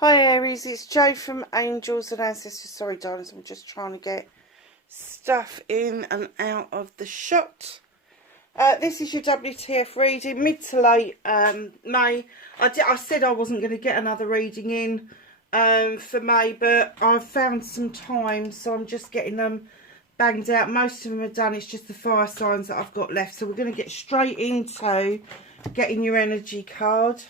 Hi Aries, it's Jo from Angels and Ancestors. Sorry darlings, I'm just trying to get stuff in and out of the shot. This is your WTF reading, mid to late May. I said I wasn't going to get another reading in for May, but I've found some time, so I'm just getting them banged out. Most of them are done, it's just the fire signs that I've got left. So we're going to get straight into getting your energy card.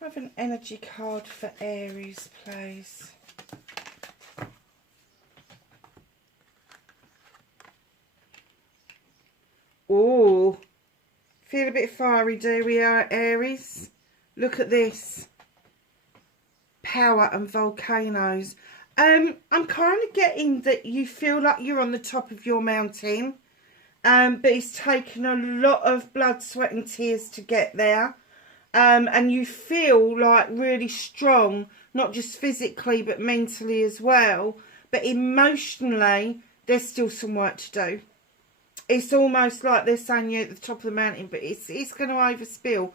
I have an energy card for Aries, please. Oh, feel a bit fiery, do we, Aries? Look at this. Power and volcanoes. I'm kind of getting that you feel like you're on the top of your mountain. But it's taken a lot of blood, sweat and tears to get there. And you feel like really strong, not just physically but mentally as well. But emotionally, there's still some work to do. It's almost like they're saying you're at the top of the mountain, but it's going to overspill.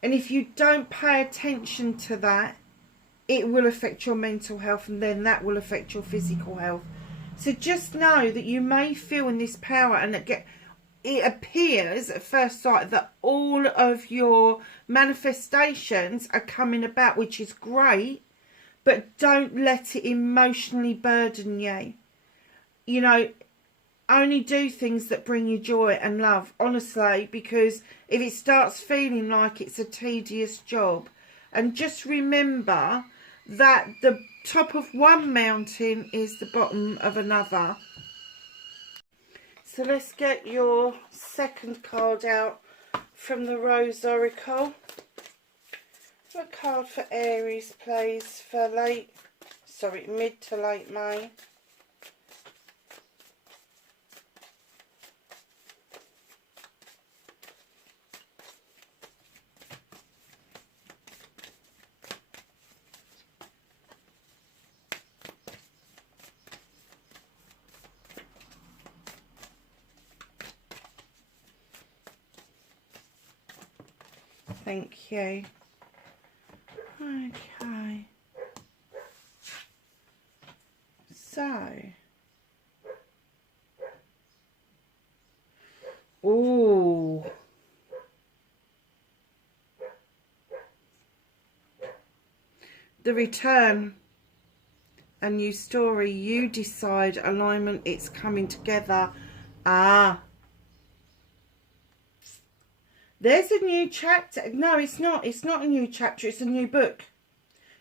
And if you don't pay attention to that, it will affect your mental health, and then that will affect your physical health. So just know that you may feel in this power, and it appears at first sight that all of your manifestations are coming about, which is great, but don't let it emotionally burden you. You know, only do things that bring you joy and love, honestly, because if it starts feeling like it's a tedious job, and just remember that the top of one mountain is the bottom of another. So let's get your second card out from the Rose Oracle. A card for Aries, please, for mid to late May. Thank you. Okay. So. Ooh. The return. A new story. You decide. Alignment. It's coming together. Ah. There's a new chapter. No, it's not. It's not a new chapter. It's a new book.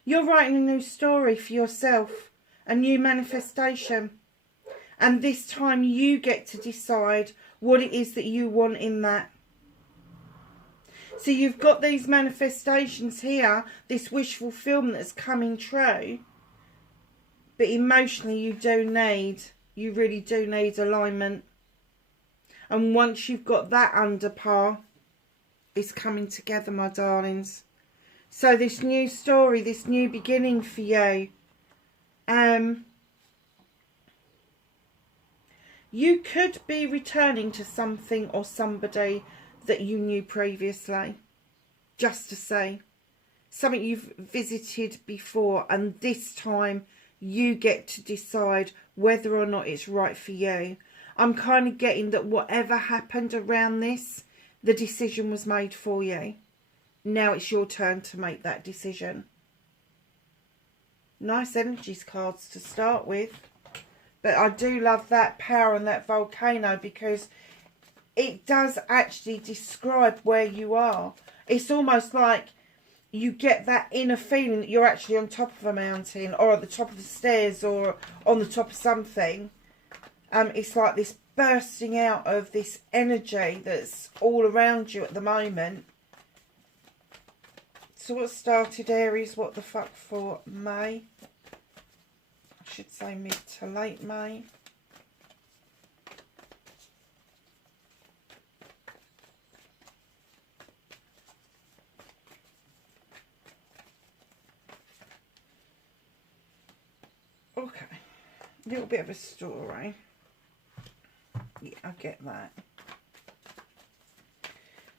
You're writing a new story for yourself. A new manifestation. And this time you get to decide what it is that you want in that. So you've got these manifestations here. This wish fulfillment that's coming true. But emotionally you really do need alignment. And once you've got that under par, it's coming together, my darlings. So this new story, this new beginning for you, you could be returning to something or somebody that you knew previously. Just to say, something you've visited before, and this time you get to decide whether or not it's right for you. I'm kind of getting that whatever happened around this, the decision was made for you. Now it's your turn to make that decision. Nice energies cards to start with. But I do love that power and that volcano, because it does actually describe where you are. It's almost like you get that inner feeling that you're actually on top of a mountain, or at the top of the stairs, or on the top of something. It's like this bursting out of this energy that's all around you at the moment. So what started Aries, what the fuck, for May? I should say mid to late May. Okay, a little bit of a story. Yeah, I get that.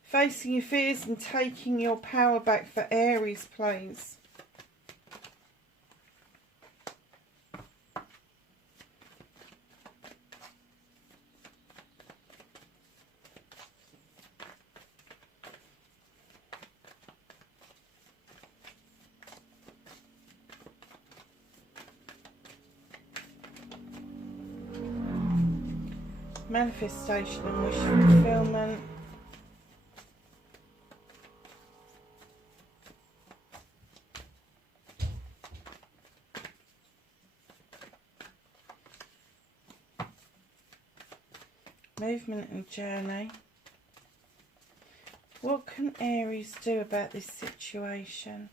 Facing your fears and taking your power back for Aries, please. Manifestation and wish fulfillment. Movement and journey. What can Aries do about this situation?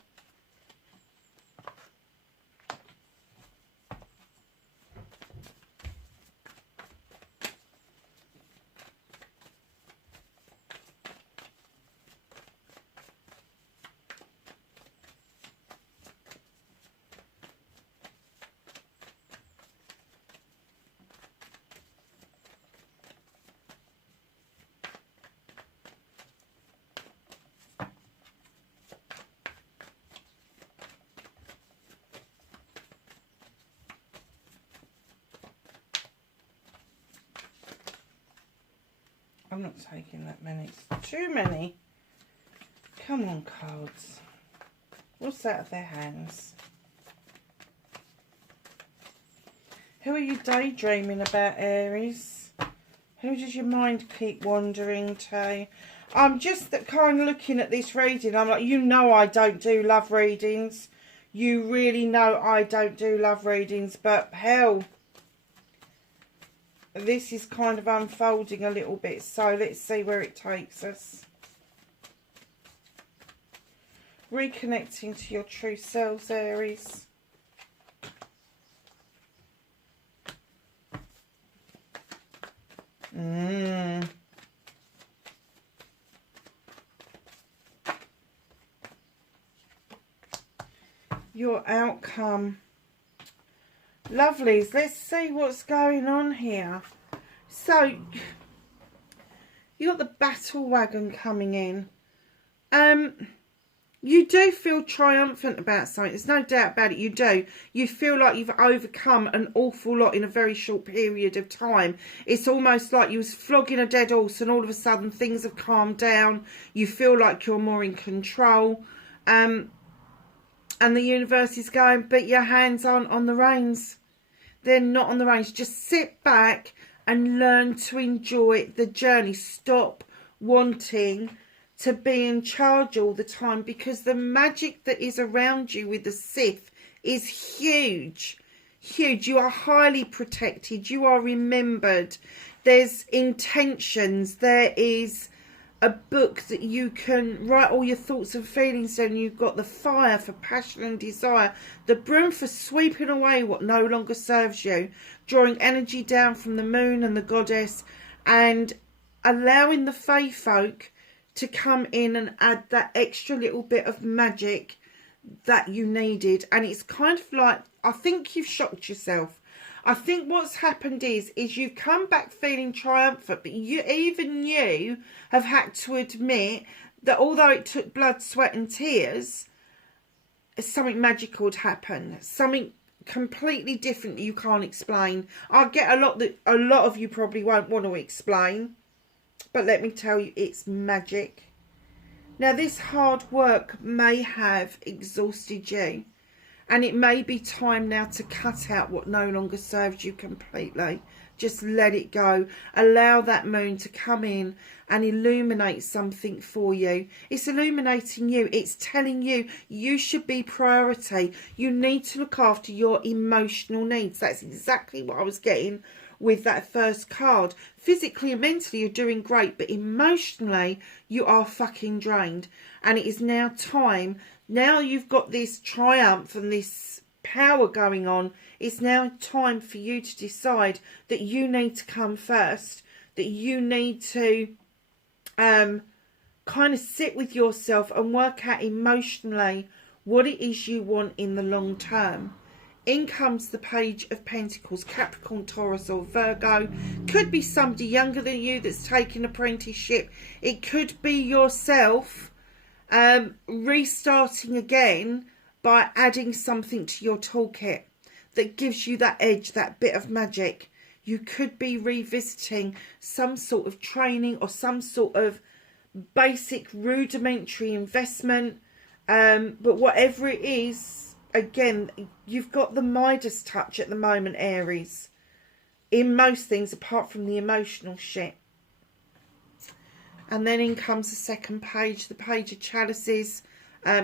I'm not taking that many. It's too many. Come on, cards. What's out of their hands? Who are you daydreaming about, Aries? Who does your mind keep wandering to? I'm just kind of looking at this reading. I'm like, you know I don't do love readings. You really know I don't do love readings. But hell, this is kind of unfolding a little bit. So let's see where it takes us. Reconnecting to your true selves, Aries. Your outcome. Lovelies, let's see what's going on here. So, you got the battle wagon coming in. You do feel triumphant about something. There's no doubt about it. You do. You feel like you've overcome an awful lot in a very short period of time. It's almost like you was flogging a dead horse and all of a sudden things have calmed down. You feel like you're more in control. And the universe is going, but your hands aren't on the reins. They're not on the reins. Just sit back and learn to enjoy the journey. Stop wanting to be in charge all the time, because the magic that is around you with the Sith is huge. Huge. You are highly protected. You are remembered. There's intentions. There is a book that you can write all your thoughts and feelings in. You've got the fire for passion and desire, the broom for sweeping away what no longer serves you, drawing energy down from the moon and the goddess, and allowing the fae folk to come in and add that extra little bit of magic that you needed. And it's kind of like, I think you've shocked yourself. I think what's happened is you've come back feeling triumphant, but you have had to admit that although it took blood, sweat and tears, something magical had happened. Something completely different that you can't explain. I get a lot that a lot of you probably won't want to explain, but let me tell you, it's magic. Now, this hard work may have exhausted you, and it may be time now to cut out what no longer serves you completely. Just let it go. Allow that moon to come in and illuminate something for you. It's illuminating you. It's telling you you should be priority. You need to look after your emotional needs. That's exactly what I was getting with that first card. Physically and mentally you're doing great, but emotionally you are fucking drained. And it is now time. Now you've got this triumph and this power going on. It's now time for you to decide that you need to come first. That you need to kind of sit with yourself and work out emotionally what it is you want in the long term. In comes the Page of Pentacles, Capricorn, Taurus or Virgo. Could be somebody younger than you that's taken apprenticeship. It could be yourself restarting again by adding something to your toolkit that gives you that edge, that bit of magic. You could be revisiting some sort of training or some sort of basic rudimentary investment. But whatever it is, again, you've got the Midas touch at the moment, Aries. In most things, apart from the emotional shit. And then in comes the second page, the Page of Chalices,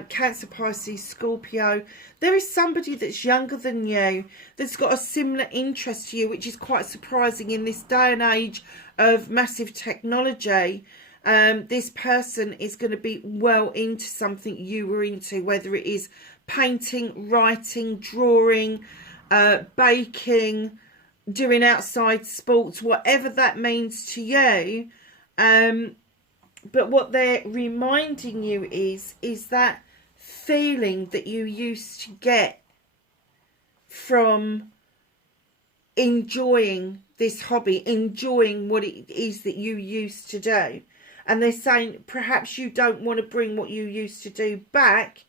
Cancer, Pisces, Scorpio. There is somebody that's younger than you, that's got a similar interest to you, which is quite surprising in this day and age of massive technology. This person is going to be well into something you were into, whether it is painting, writing, drawing, baking, doing outside sports, whatever that means to you. But what they're reminding you is that feeling that you used to get from enjoying this hobby, enjoying what it is that you used to do. And they're saying perhaps you don't want to bring what you used to do back,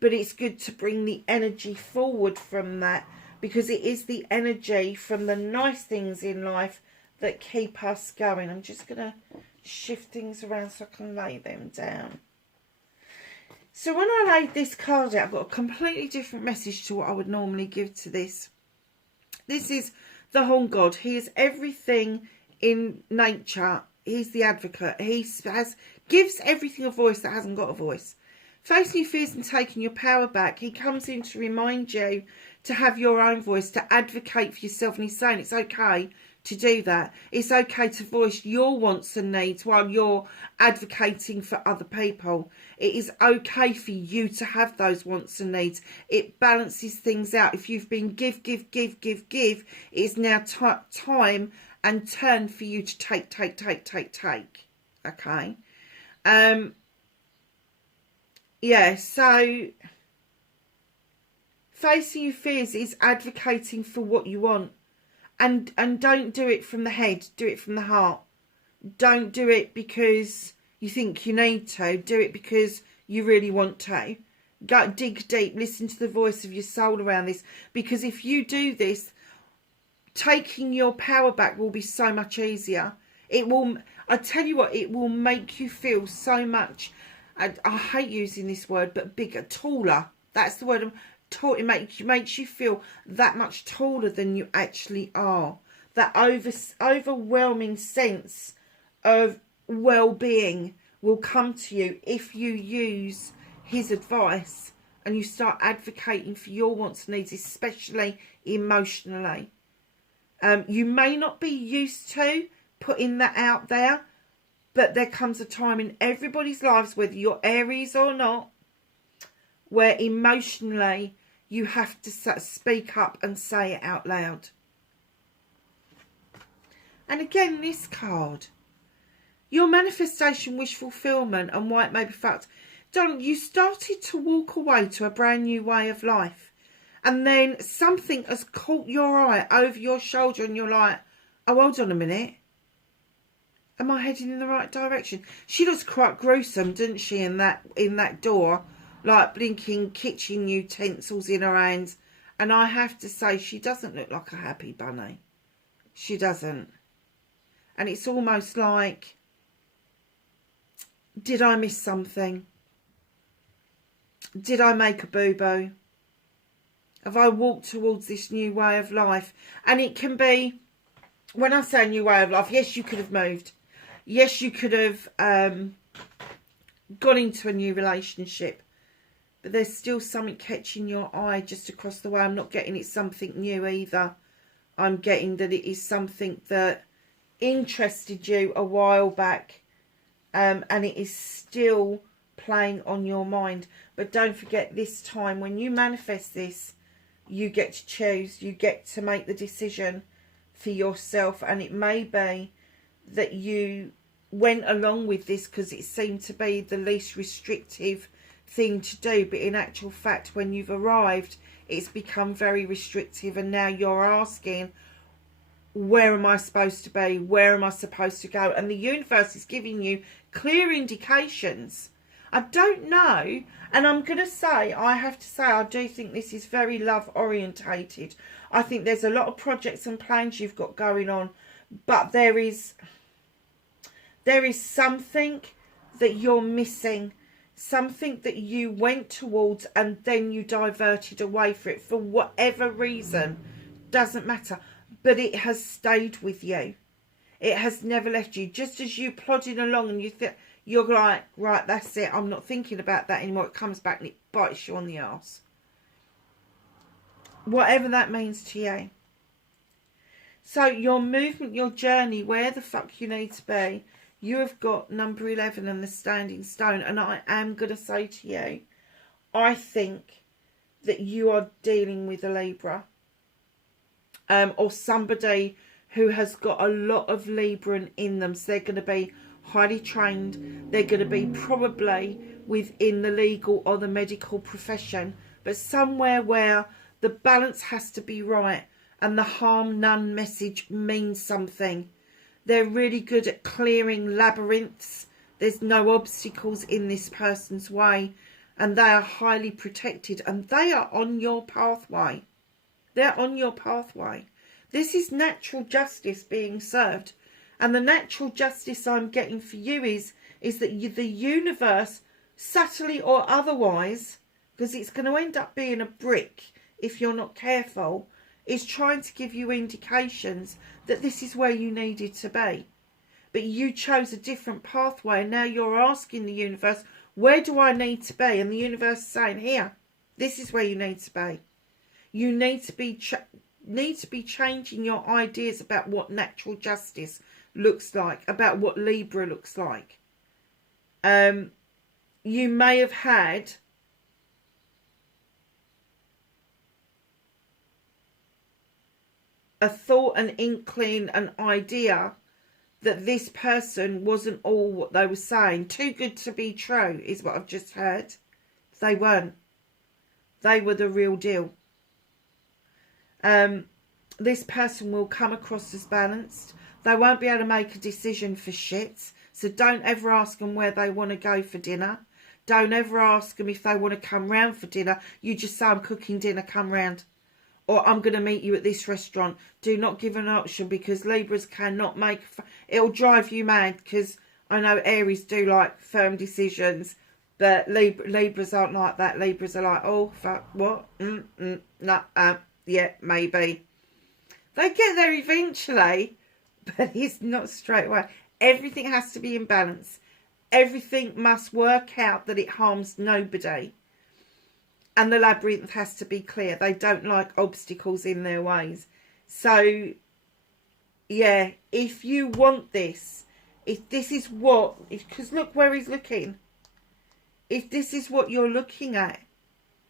but it's good to bring the energy forward from that, because it is the energy from the nice things in life that keep us going. I'm just going to shift things around so I can lay them down. So when I laid this card out, I've got a completely different message to what I would normally give to this. This is the Horn God. He is everything in nature. He's the advocate. He gives everything a voice that hasn't got a voice. Facing your fears and taking your power back, he comes in to remind you to have your own voice, to advocate for yourself. And he's saying it's okay to do that. It's okay to voice your wants and needs while you're advocating for other people. It is okay for you to have those wants and needs. It balances things out. If you've been give, it is now time and turn for you to take. Okay. Yeah, so facing your fears is advocating for what you want. And don't do it from the head, do it from the heart. Don't do it because you think you need to. Do it because you really want to. Go dig deep, listen to the voice of your soul around this. Because if you do this, taking your power back will be so much easier. It will, I tell you what, it will make you feel so much, I hate using this word, but bigger, taller. That's the word. It makes you feel that much taller than you actually are. That overwhelming sense of well-being will come to you if you use his advice and you start advocating for your wants and needs, especially emotionally. You may not be used to putting that out there, but there comes a time in everybody's lives, whether you're Aries or not, where emotionally you have to speak up and say it out loud. And again, this card, your manifestation, wish fulfillment, and why it may be fact. Darling, you started to walk away to a brand new way of life. And then something has caught your eye over your shoulder and you're like, oh, hold on a minute. Am I heading in the right direction? She looks quite gruesome, doesn't she, in that door? Like blinking kitchen utensils in her hands. And I have to say, she doesn't look like a happy bunny. She doesn't. And it's almost like, did I miss something? Did I make a boo-boo? Have I walked towards this new way of life? And it can be, when I say new way of life, yes, you could have moved. Yes, you could have gone into a new relationship. But there's still something catching your eye just across the way. I'm not getting it's something new either. I'm getting that it is something that interested you a while back. And it is still playing on your mind. But don't forget, this time when you manifest this, you get to choose. You get to make the decision for yourself. And it may be that you went along with this because it seemed to be the least restrictive thing to do, but in actual fact when you've arrived it's become very restrictive, and now you're asking, where am I supposed to be, where am I supposed to go? And the universe is giving you clear indications. I don't know, and I'm going to say, I have to say, I do think this is very love orientated. I think there's a lot of projects and plans you've got going on, but there is something that you're missing, something that you went towards and then you diverted away from it for whatever reason. Doesn't matter, but it has stayed with you. It has never left you. Just as you plodding along and you're like, right, that's it, I'm not thinking about that anymore, it comes back and it bites you on the arse. Whatever that means to you. So your movement, your journey, where the fuck you need to be, you have got number 11 and the standing stone. And I am going to say to you, I think that you are dealing with a Libra. Or somebody who has got a lot of Libran in them. So they're going to be highly trained. They're going to be probably within the legal or the medical profession. But somewhere where the balance has to be right. And the harm none message means something. They're really good at clearing labyrinths. There's no obstacles in this person's way. And they are highly protected. And they are on your pathway. They're on your pathway. This is natural justice being served. And the natural justice I'm getting for you is that the universe, subtly or otherwise, because it's going to end up being a brick if you're not careful, is trying to give you indications that this is where you needed to be. But you chose a different pathway, and now you're asking the universe, where do I need to be? And the universe is saying, here, this is where you need to be. You need to be changing your ideas about what natural justice looks like, about what Libra looks like. You may have had a thought, an inkling, an idea that this person wasn't all what they were saying. Too good to be true is what I've just heard. They weren't. They were the real deal. This person will come across as balanced. They won't be able to make a decision for shit. So don't ever ask them where they want to go for dinner. Don't ever ask them if they want to come round for dinner. You just say, I'm cooking dinner, come round. Or I'm going to meet you at this restaurant. Do not give an option, because Libras cannot make... It'll drive you mad, because I know Aries do like firm decisions. But Libras aren't like that. Libras are like, oh, fuck, what? No, yeah, maybe. They get there eventually, but it's not straight away. Everything has to be in balance. Everything must work out that it harms nobody. And the labyrinth has to be clear. They don't like obstacles in their ways. So, yeah, if you want this, if this is what... Because look where he's looking. If this is what you're looking at,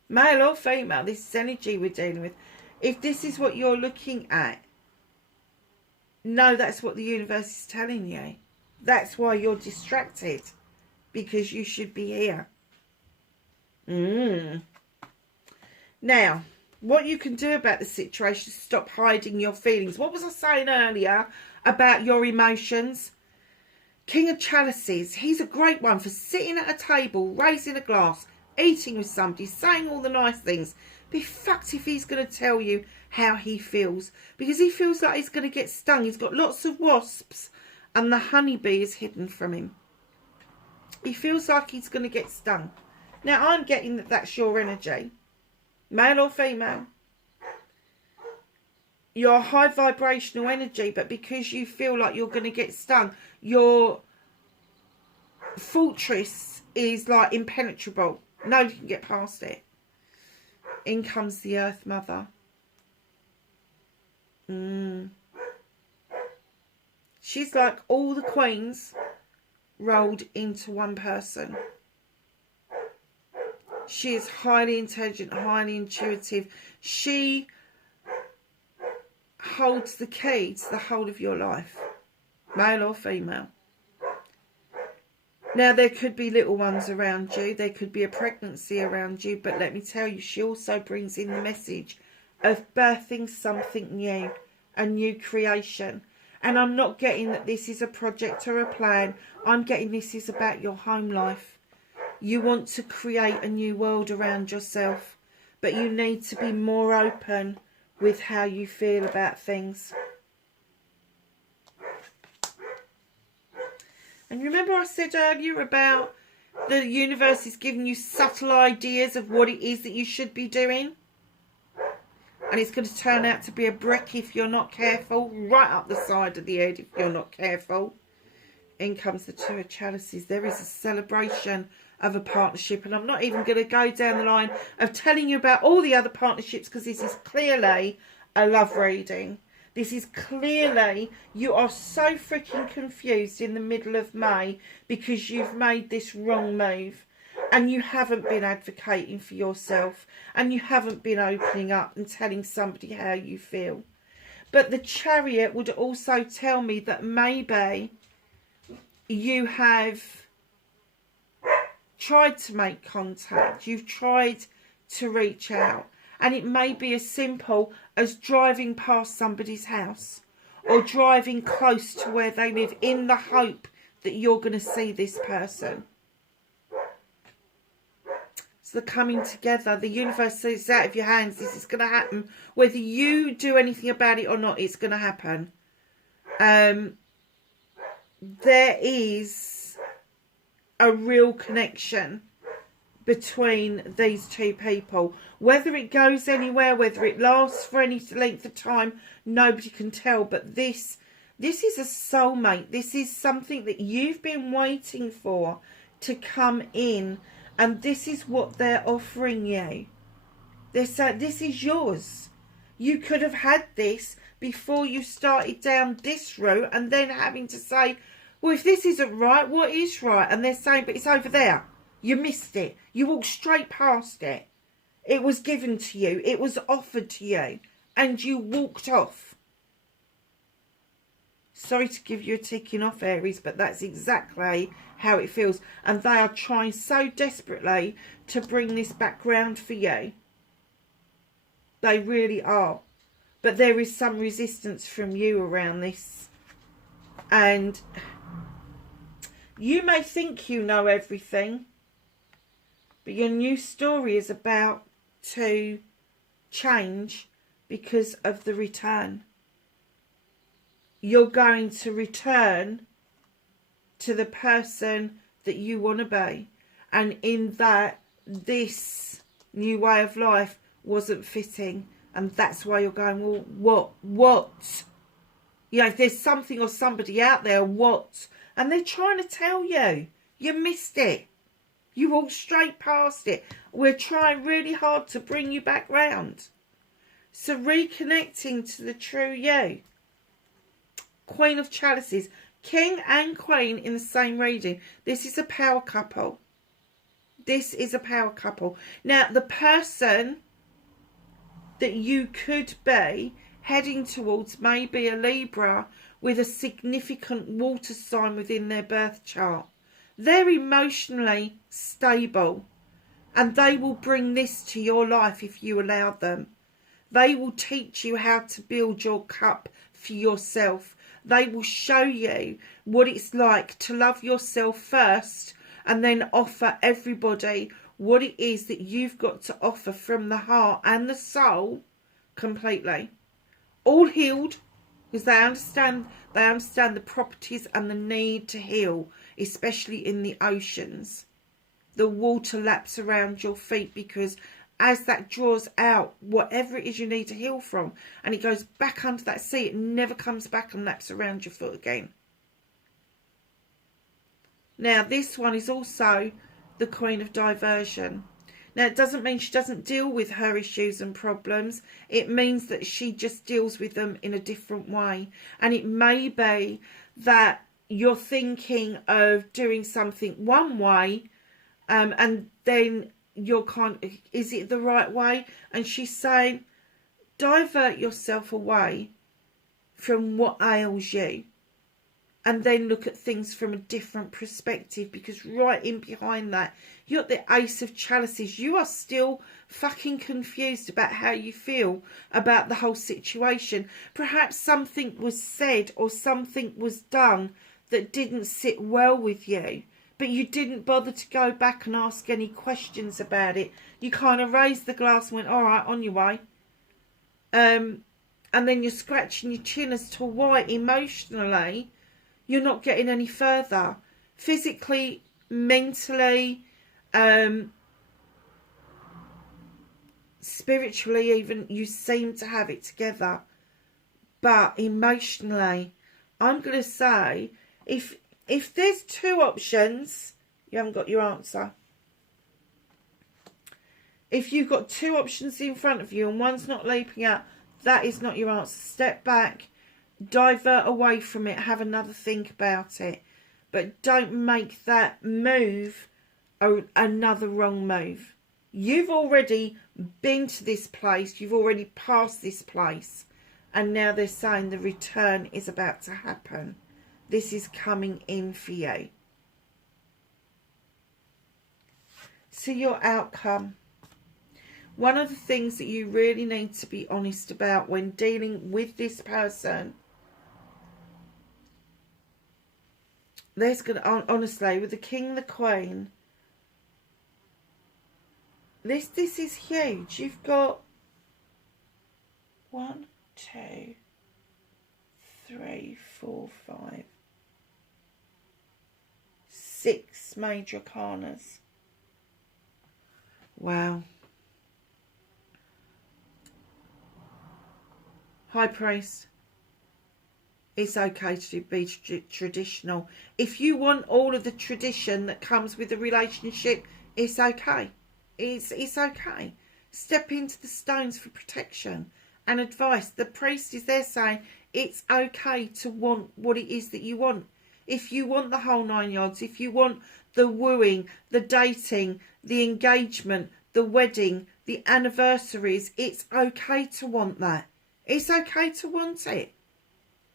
male or female, this is energy we're dealing with. If this is what you're looking at, no, that's what the universe is telling you. That's why you're distracted. Because you should be here. Now, what you can do about the situation is stop hiding your feelings. What was I saying earlier about your emotions? King of Chalices, he's a great one for sitting at a table, raising a glass, eating with somebody, saying all the nice things. Be fucked if he's going to tell you how he feels. Because he feels like he's going to get stung. He's got lots of wasps and the honeybee is hidden from him. He feels like he's going to get stung. Now, I'm getting that that's your energy. Male or female. You're high vibrational energy, but because you feel like you're going to get stung, your fortress is like impenetrable. Nobody can get past it. In comes the Earth Mother. She's like all the queens rolled into one person. She is highly intelligent, highly intuitive. She holds the key to the whole of your life. Male or female. Now, there could be little ones around you. There could be a pregnancy around you. But let me tell you, she also brings in the message of birthing something new, a new creation. And I'm not getting that this is a project or a plan. I'm getting this is about your home life. You want to create a new world around yourself. But you need to be more open with how you feel about things. And remember I said earlier about the universe is giving you subtle ideas of what it is that you should be doing? And it's going to turn out to be a brick if you're not careful. Right up the side of the head if you're not careful. In comes the Two of Chalices. There is a celebration of a partnership. And I'm not even going to go down the line of telling you about all the other partnerships, because this is clearly a love reading. This is clearly, you are so freaking confused in the middle of May because you've made this wrong move and you haven't been advocating for yourself and you haven't been opening up and telling somebody how you feel. But the Chariot would also tell me that maybe you have tried to make contact, you've tried to reach out. And it may be as simple as driving past somebody's house or driving close to where they live in the hope that you're going to see this person. So the coming together, the universe says it's out of your hands. This is going to happen. Whether you do anything about it or not, it's going to happen. There is a real connection between these two people. Whether it goes anywhere, whether it lasts for any length of time, nobody can tell. But this is a soulmate. This is something that you've been waiting for to come in, and this is what they're offering you. They're saying this is yours. You could have had this before you started down this route, and then having to say, well, if this isn't right, what is right? And they're saying, but it's over there. You missed it. You walked straight past it. It was given to you. It was offered to you. And you walked off. Sorry to give you a ticking off, Aries, but that's exactly how it feels. And they are trying so desperately to bring this back round for you. They really are. But there is some resistance from you around this. And you may think you know everything. But your new story is about to change because of the return. You're going to return to the person that you want to be. And in that, this new way of life wasn't fitting. And that's why you're going, well, what? You know, if there's something or somebody out there, what? And they're trying to tell you. You missed it. You walked straight past it. We're trying really hard to bring you back round. So reconnecting to the true you. Queen of Chalices. King and Queen in the same reading. This is a power couple. This is a power couple. Now, the person that you could be heading towards may be a Libra with a significant water sign within their birth chart. They're emotionally stable and they will bring this to your life if you allow them. They will teach you how to build your cup for yourself. They will show you what it's like to love yourself first and then offer everybody what it is that you've got to offer from the heart and the soul completely. All healed, because they understand the properties and the need to heal, especially in the oceans. The water laps around your feet because as that draws out whatever it is you need to heal from and it goes back under that sea, it never comes back and laps around your foot again. Now, this one is also the Queen of Diversion. Now, it doesn't mean she doesn't deal with her issues and problems. It means that she just deals with them in a different way. And it may be that you're thinking of doing something one way and then you're kind of, is it the right way? And she's saying, divert yourself away from what ails you. and then look at things from a different perspective, because right in behind that, you're at the Ace of Chalices. You are still fucking confused about how you feel about the whole situation. Perhaps something was said or something was done that didn't sit well with you, but you didn't bother to go back and ask any questions about it. You kind of raised the glass and went, all right, on your way. And then you're scratching your chin as to why emotionally you're not getting any further. Physically, mentally, spiritually even, you seem to have it together. But emotionally, I'm going to say, if there's two options, you haven't got your answer. If you've got two options in front of you and one's not leaping out, that is not your answer. Step back, divert away from it, have another think about it. But don't make that move another wrong move. You've already been to this place, you've already passed this place, and now they're saying the return is about to happen. This is coming in for you. So your outcome. One of the things that you really need to be honest about when dealing with this person, there's going to, honestly, with the King and the Queen, this is huge. You've got 1, 2, 3, 4, 5, 6 major arcanas. Wow. High Priest. It's okay to be traditional. If you want all of the tradition that comes with a relationship, it's okay. It's okay. Step into the stones for protection and advice. The priest is there saying it's okay to want what it is that you want. If you want the whole 9 yards, if you want the wooing, the dating, the engagement, the wedding, the anniversaries, it's okay to want that. It's okay to want it.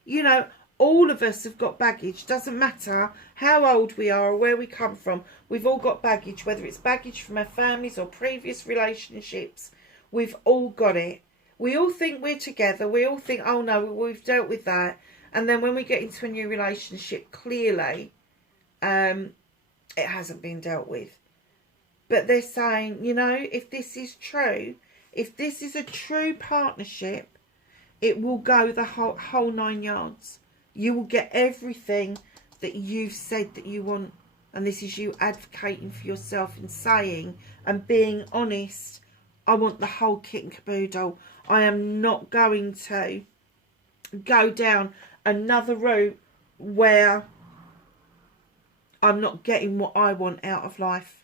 You know, all of us have got baggage. Doesn't matter how old we are or where we come from. We've all got baggage, whether it's baggage from our families or previous relationships. We've all got it. We all think we're together. We all think, oh no, we've dealt with that. And then when we get into a new relationship, clearly, it hasn't been dealt with. But they're saying, you know, if this is true, if this is a true partnership, it will go the whole 9 yards. You will get everything that you've said that you want. And this is you advocating for yourself and saying and being honest, I want the whole kit and caboodle. I am not going to go down another route where I'm not getting what I want out of life.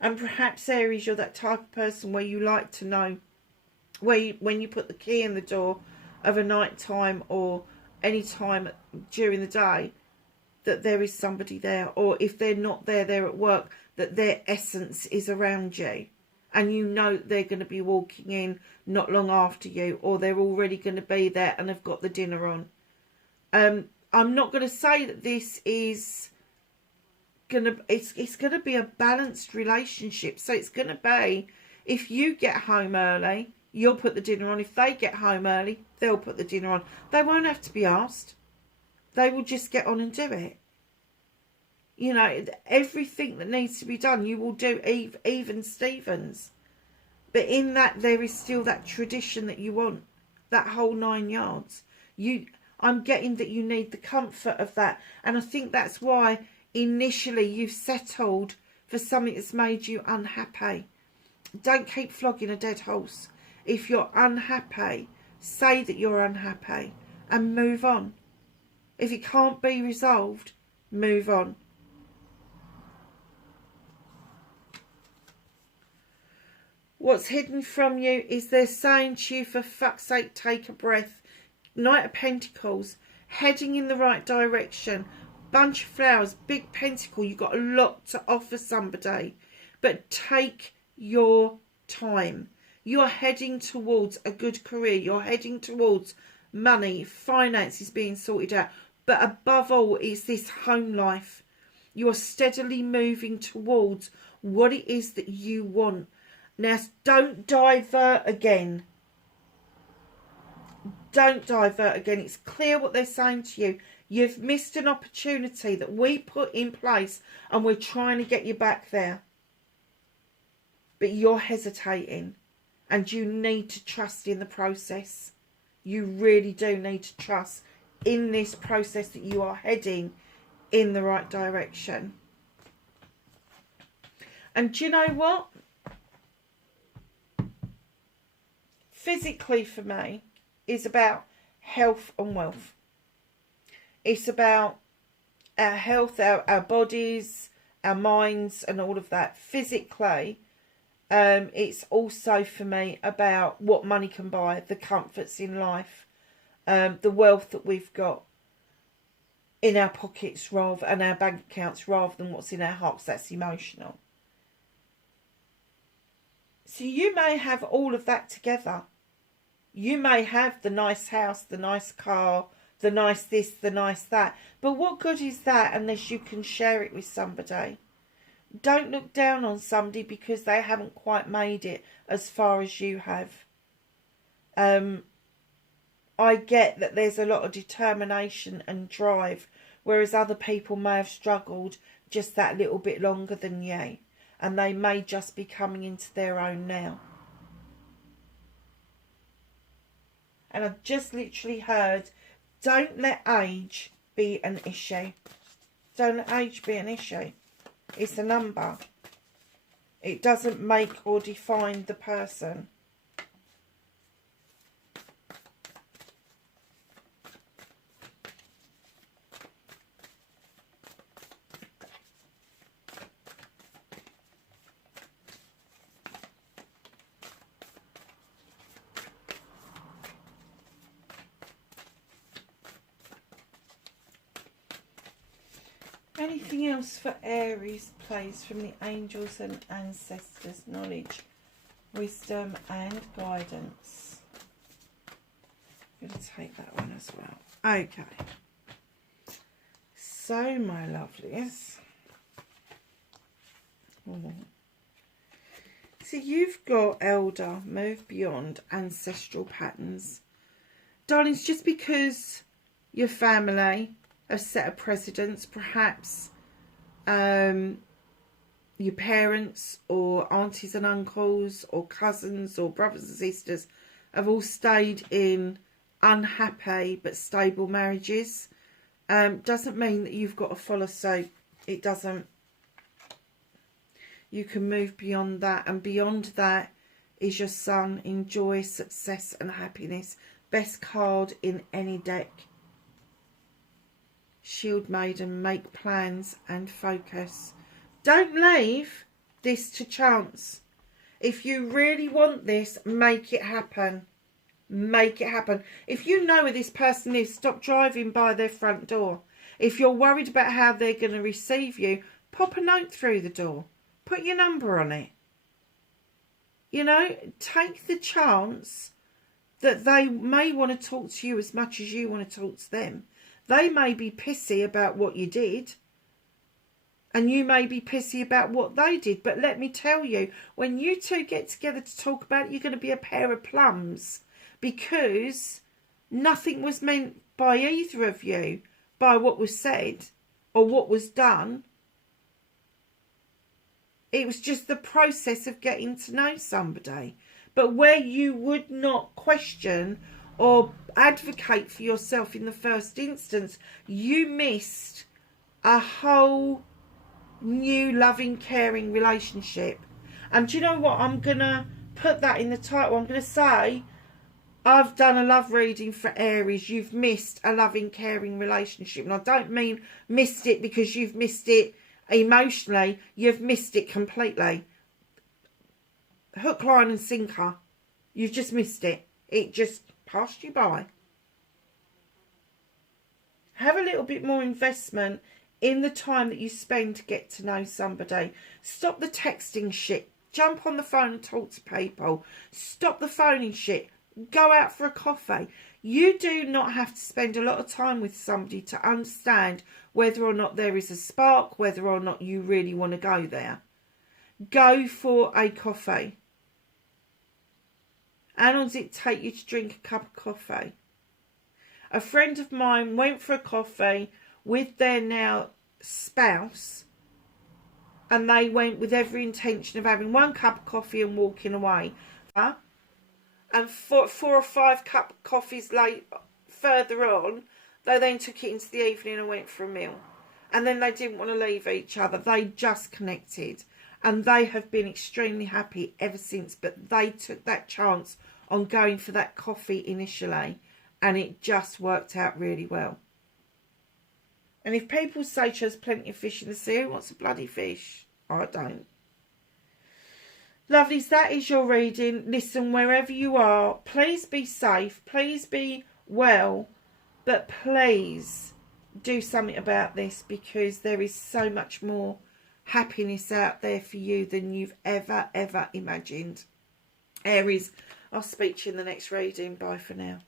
And perhaps, Aries, you're that type of person where you like to know, when you put the key in the door of a night time or any time during the day, that there is somebody there. Or if they're not there, they're at work, that their essence is around you. And you know they're going to be walking in not long after you, or they're already going to be there and have got the dinner on. I'm not going to say that this is it's gonna be a balanced relationship. So it's gonna be, if you get home early, you'll put the dinner on. If they get home early, they'll put the dinner on. They won't have to be asked. They will just get on and do it. You know, everything that needs to be done, you will do, even Stevens. But in that, there is still that tradition that you want, that whole 9 yards. I'm getting that you need the comfort of that, and I think that's why initially you've settled for something that's made you unhappy. Don't keep flogging a dead horse. If you're unhappy, say that you're unhappy and move on. If it can't be resolved, move on. What's hidden from you is they're saying to you, for fuck's sake, take a breath. Knight of Pentacles, heading in the right direction. Bunch of flowers, big pentacle. You've got a lot to offer somebody, but take your time. You are heading towards a good career. You're heading towards money, finances being sorted out. But above all, it's this home life. You're steadily moving towards what it is that you want. Now, don't divert again. Don't divert again. It's clear what they're saying to you. You've missed an opportunity that we put in place and we're trying to get you back there. But you're hesitating and you need to trust in the process. You really do need to trust in this process that you are heading in the right direction. And do you know what? Physically for me is about health and wealth. It's about our health, our bodies, our minds and all of that. Physically, it's also for me about what money can buy, the comforts in life, the wealth that we've got in our pockets and our bank accounts rather than what's in our hearts. That's emotional. So you may have all of that together. You may have the nice house, the nice car, the nice this, the nice that. But what good is that unless you can share it with somebody? Don't look down on somebody because they haven't quite made it as far as you have. I get that there's a lot of determination and drive, whereas other people may have struggled just that little bit longer than you. And they may just be coming into their own now. And I've just literally heard, don't let age be an issue. Don't let age be an issue. It's a number. It doesn't make or define the person. Anything else for Aries, please, from the angels and ancestors? Knowledge, wisdom and guidance. I'm going to take that one as well. Okay. So, my lovelies. So, you've got elder, move beyond, ancestral patterns. Darlings, just because your family a set of precedents, perhaps your parents or aunties and uncles or cousins or brothers and sisters have all stayed in unhappy but stable marriages. Doesn't mean that you've got to follow suit. It doesn't. You can move beyond that, and beyond that is your son in joy, success and happiness. Best card in any deck. Shield Maiden, make plans and focus. Don't leave this to chance. If you really want this, make it happen. Make it happen. If you know where this person is, stop driving by their front door. If you're worried about how they're going to receive you, pop a note through the door. Put your number on it. You know, take the chance that they may want to talk to you as much as you want to talk to them. They may be pissy about what you did, and you may be pissy about what they did. But let me tell you, when you two get together to talk about it, you're going to be a pair of plums, because nothing was meant by either of you, by what was said or what was done. It was just the process of getting to know somebody. But where you would not question or advocate for yourself in the first instance, you missed a whole new loving, caring relationship. And do you know what? I'm going to put that in the title. I'm going to say, I've done a love reading for Aries. You've missed a loving, caring relationship. And I don't mean missed it because you've missed it emotionally. You've missed it completely. Hook, line and sinker. You've just missed it. It just passed you by. Have a little bit more investment in the time that you spend to get to know somebody. Stop the texting shit. Jump on the phone and talk to people. Stop the phoning shit. Go out for a coffee. You do not have to spend a lot of time with somebody to understand whether or not there is a spark, whether or not you really want to go there. Go for a coffee. How long does it take you to drink a cup of coffee? A friend of mine went for a coffee with their now spouse, and they went with every intention of having one cup of coffee and walking away. And 4 or 5 cup of coffees further on, they then took it into the evening and went for a meal. And then they didn't want to leave each other. They just connected. And they have been extremely happy ever since. But they took that chance on going for that coffee initially. And it just worked out really well. And if people say there's plenty of fish in the sea, who wants a bloody fish? I don't. Lovelies, that is your reading. Listen, wherever you are, please be safe. Please be well. But please do something about this, because there is so much more happiness out there for you than you've ever imagined. Aries, I'll speak to you in the next reading. Bye for now.